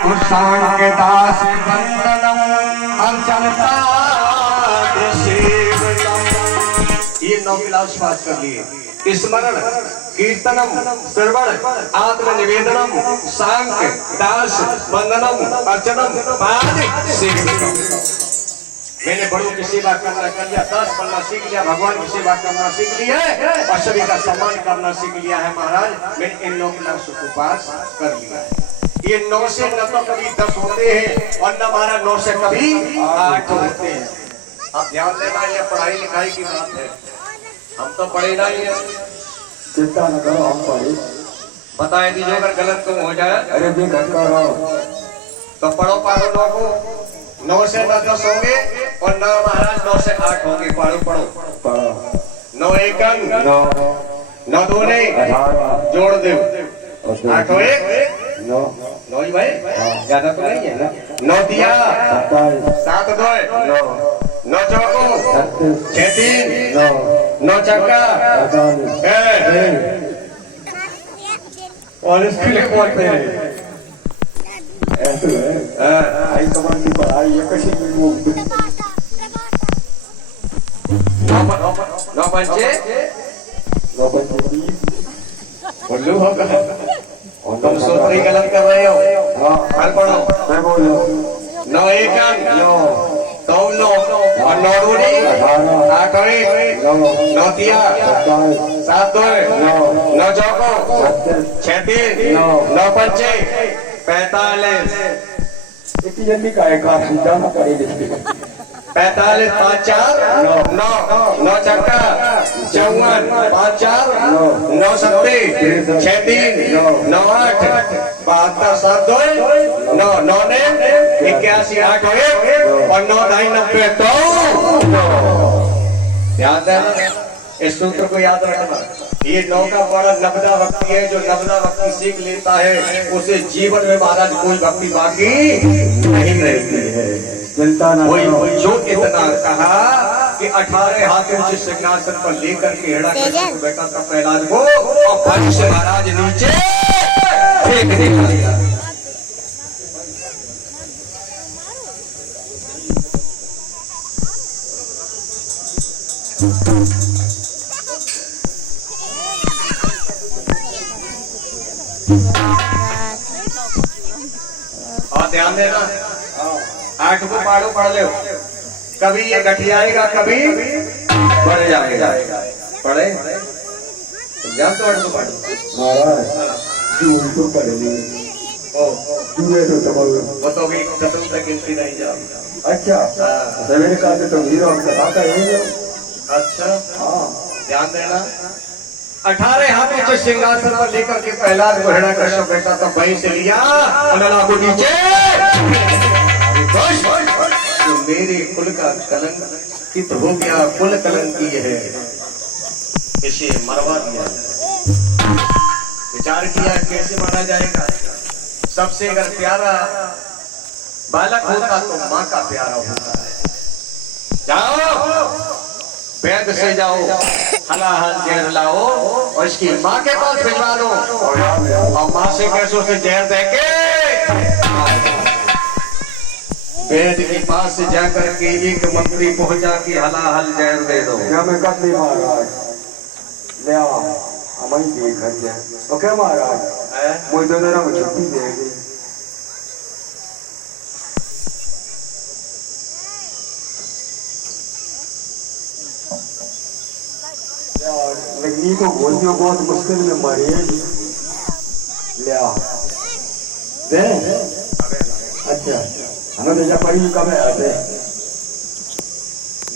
कुशांग दास वंदनम अर्चनता ये 9 गिलास पास कर लिए। स्मरण कीर्तनम श्रवण आत्मनिवेदनम सांख्य दास वंदनम अर्चनम पाद सेवितम। मैंने बड़ों की सेवा करना कर लिया, 10 पढ़ना सीख लिया, भगवान की सेवा करना सीख लिया है और सभी का सम्मान करना सीख लिया है महाराज। मैंने इन 9 गिलासों को पास कर लिया है। ये 9 से न तो कभी 10 होते हैं और न हमारा 9 से कभी 8 होते हैं। आप ध्यान देना, ये पढ़ाई लिखाई की बात है, हम तो पढ़े ना ही है। चिंता न करो, हम पढ़े। बताए दीजिए अगर गलत तुम हो जाए। अरे भी घर का रहो तो पढ़ो पारो 9 को, 9 से न 10 होंगे और 9 महाराज 9 से 8 होंगे। पढ़ो पढ़ो पढ़ो। 9 एकम 9 दूने जोड़ दो 8 हो 1 9 ही भाई, ज्यादा तो नहीं है ना। 9 दिया 7 2 9 चौको 6 3 9 चक्का और इसके लिए कौन पे ऐसे है। आई कमान की पढ़ाई ये कैसे भी 9 पंचे 9 पंचे उल्लू होगा। तुम सूत्री गलत कर रहे हो। हाँ पढ़ो, मैं बोलो 9 एकम 9 और 9 दूनी 8 और 1 9 दिया 7 2 9 चौको 6 3 9 पंचे 45। इतनी जल्दी का है काफी जाना पड़ेगा। 45 5 4 9 9 चक्का 54 5 4 9 7 6 3 9 8 72 7 2 9 9 ने 81 8 और 1 और 9 ढाई 90 तो याद है। इस सूत्र को याद रखना। ये 9 का बड़ा नबदा भक्ति है। जो नबदा भक्ति सीख लेता है उसे जीवन में महाराज कोई भक्ति बाकी नहीं रहती है। चिंता न करो। जो इतना कहा कि 18 हाथ ऊंचे सिंहासन पर लेकर के हेड़ा कर बैठा था प्रहलाद को और पानी से महाराज नीचे फेंक दिया। और ध्यान देना, 8 को पाड़ो पढ़ लो। कभी ये घटियाएगा कभी बढ़ जाएगा। पढ़े जान तो 8 को पढ़ो महाराज जो उल्टो पढ़े वो तो भी 10 तक गिनती नहीं जाओ। अच्छा सवेरे का तो हीरो हम बताता है। अच्छा हाँ ध्यान देना। 18 हाथों से सिंहासन पर लेकर के प्रहलाद को हिरण्यकश्यप बैठा था, वहीं से लिया अनला को नीचे। तो मेरे कुल का कलंकित हो गया, कुल कलंकी है, इसे मरवा दिया। विचार किया कैसे मारा जाएगा। सबसे अगर प्यारा बालक होता तो माँ का प्यारा होता है। जाओ वैद्य से जाओ, हलाहल जहर लाओ और इसकी माँ के पास भिजवा दो और माँ से कैसों से जहर देके वैद्य के पास से जाकर के एक मंत्री पहुंचा कि हलाहल जहर दे दो। मैं कब नहीं महाराज ले आओ हमारी देख जाए। ओके महाराज मुझे तो जरा छुट्टी देगी। लगनी को बोलियो बहुत मुश्किल में मरे ले आओ दे। अच्छा हमें भेजा पड़ी कब है आते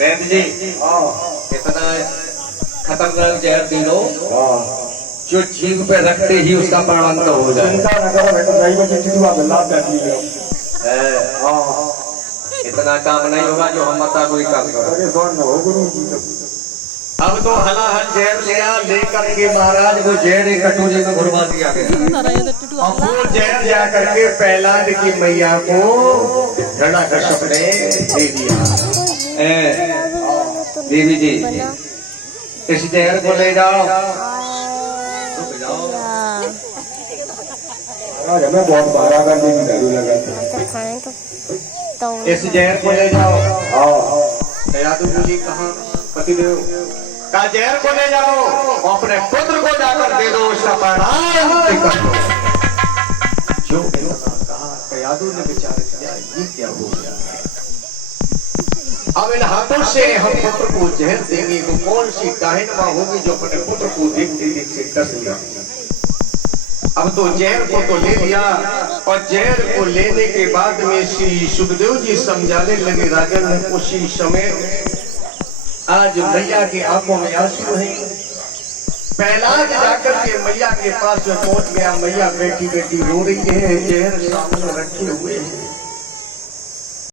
वैद्य जी। इतना खतरनाक जहर दे दो जो जीभ पे रखते ही उसका प्राणांत हो जाए। चिंता न करो बेटा, सही में चिट्ठी लाभ बैठी लो। इतना काम नहीं होगा जो हम बता कोई काम करो। अरे कौन हो गुरु जी। अब तो हलाहल जहर लिया, लेकर के महाराज को जहर एक कटोरे में घुलवा दिया गया और वो जहर जा करके प्रहलाद की मैया को हिरण्यकश्यप ने दे दिया। देवी जी इस जहर को ले जाओ। आज हमें बहुत बारह करने की दारू लगा था। खाने तो इस जहर को ले जाओ। हाँ यादव जी कहाँ पतिदेव का जहर को ले जाओ और अपने पुत्र को जाकर दे दो, उसका प्राणांतिक कर दो। जो कहा यादव ने विचार किया ये क्या हो गया। अब इन हाथों से हम पुत्र को जहर देंगे तो कौन सी दाहिनवा होगी जो अपने पुत्र को देखते देखते डस लिया। अब तो जहर को तो ले लिया और जहर को लेने के बाद में श्री सुखदेव जी समझाने लगे राजन उसी समय आज मैया की आंखों में आंसू है। प्रहलाद जाकर के मैया के पास में पहुंच गया। मैया बैठी बैठी रो रही है, जहर सामने रखे हुए हैं।